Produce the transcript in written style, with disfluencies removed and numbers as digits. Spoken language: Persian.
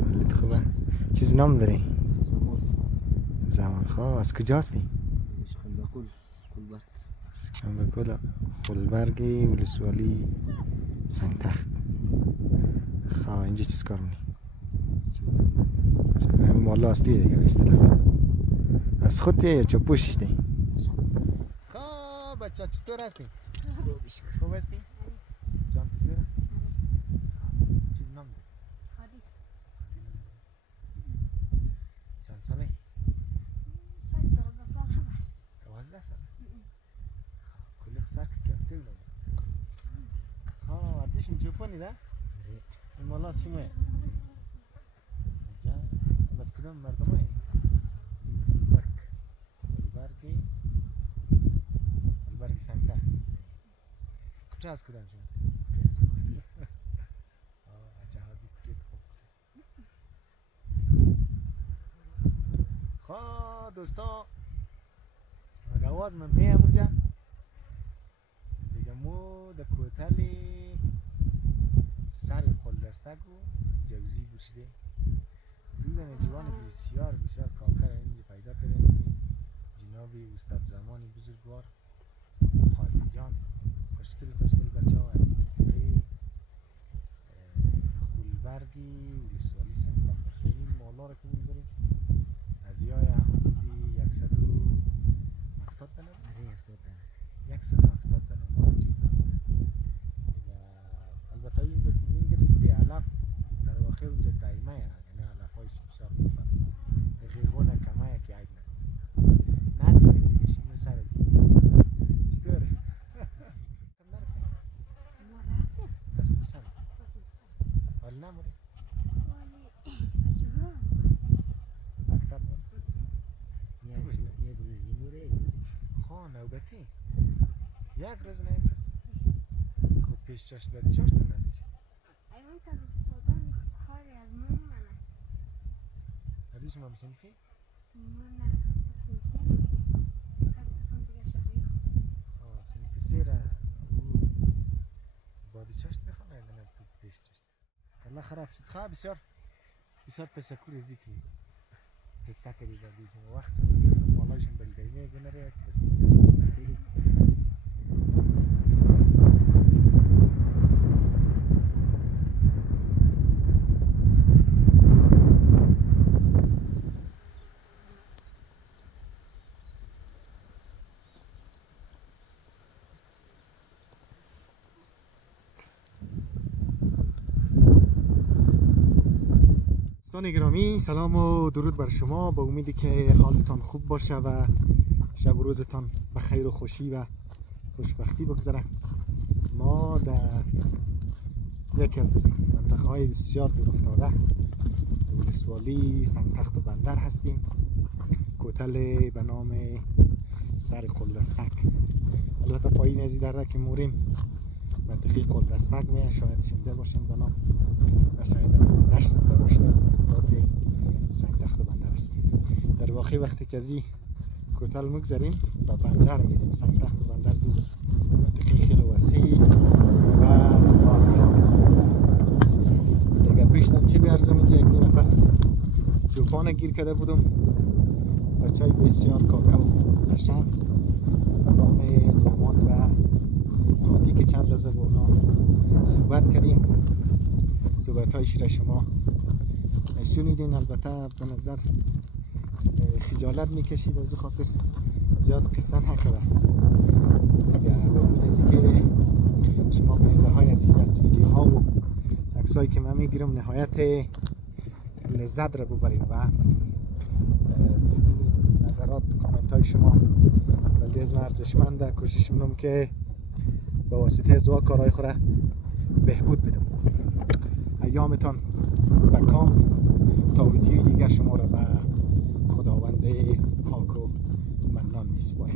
حالت خوبه؟ چیز نام داری؟ زمان خواه از کجاستی؟ شنبکل خلبرگی ولسوالی سنگتخت. خواه اینجا چیز کار می‌کنی؟ همین والا هستی دیگه به اصطلاح. از خودتی یا چپوششتی؟ خواه بچه چطور هستی؟ خوب هستی؟ جان چطوره؟ چیز نام داری؟ چند ساله؟ 12 ساله؟ کلی سر که کفته بودم. آتیش میچوپانی ده؟ این مالا از چیمه؟ جا بس کدام مردم هایی؟ البرگی سنگتخت. کجا از کدام شما؟ اچه هادی کلیت خوب. خواه دوستا اگه آواز من میم اونجا دیگه مو ده کوتلی سر خلدستک و جوزی بوشیده دودن جوان بسیار بسیار کاکر اینجا پیدا کردیم. جنابی استاد زمانی بزرگوار حادی جان خوشگل بچه ها از خلبرگی ولسوالی سنگتخت. این مالا را که میبریم از یای حدودی 170 دنه؟ 170 دنه مال جیب. البته این دو که میگرید به علف در واقع اونجا دایمه یعنی علف های بسیار مفرد غیغونه کمه که عید نکنه نه دیگه دیگه شیمه سر دیگه چطوره؟ کم نرفته؟ تصنیف چند؟ حال نموری؟ اکتر موری؟ یک روزی موره خواه نوبتی؟ یک روز نیمرس؟ خب پیش چاشت بدی چاشت ندیش؟ ایوان تا روستادان کاری از من منه ندی شما بسنفی؟ من نه سنفی کارتون دیگه شبیه سنفی سیره بادی چاشت میخوام یا نه تو پیش چاشت؟ الله خراب شد. خواه بسیار تشکر ازی که قصه کردی دادی شما وقت شما گرفتم مالایشون بلدهیمه گنره که بس بسیار دوستان گرامی سلام و درود بر شما. با امیدی که حالتان خوب باشه و شب و روزتان به خیر و خوشی و خوشبختی بگذره. ما در یکی از منطقه های بسیار دور افتاده ولسوالی سنگتخت و بندر هستیم. کوتل به نام سر قلدستک. البته پایین از این دره که موریم منطقه قلدستک میه. شاید شنیده باشین به نام و شاید نشنیده باشین از منطقات سنگتخت و بندر هستیم. در واقع وقتی که از این کوتل مگذریم به بندر میریم. سنگتخت و بندر دو منطقه خیلی وسیع و جدا از هم هستند. دیگه پیشتم چه بیارزم اینجا یک دو نفر چوپان گیر کرده بودم. بچه های بسیار کاکا و قشنگ به نام زمان و حادی که چند لحظه با اونا صحبت کردیم. صحبت هایش را شما شنیدین. البته به نظر خجالت میکشید از خاطر زیاد قصه نکرده. دیگه به امید از که شما بیننده های عزیز از ویدیوها و عکسایی که من میگیرم نهایت لذت را ببرین و نظرات کامنت های شما بلدی از من ارزشمنده. کوشش میکنم که به واسطه از کارهای خود را بهبود بدم. ایامتان بکام. تا ویدیوی دیگه شما را به خداوند پاک و منان میسپارم.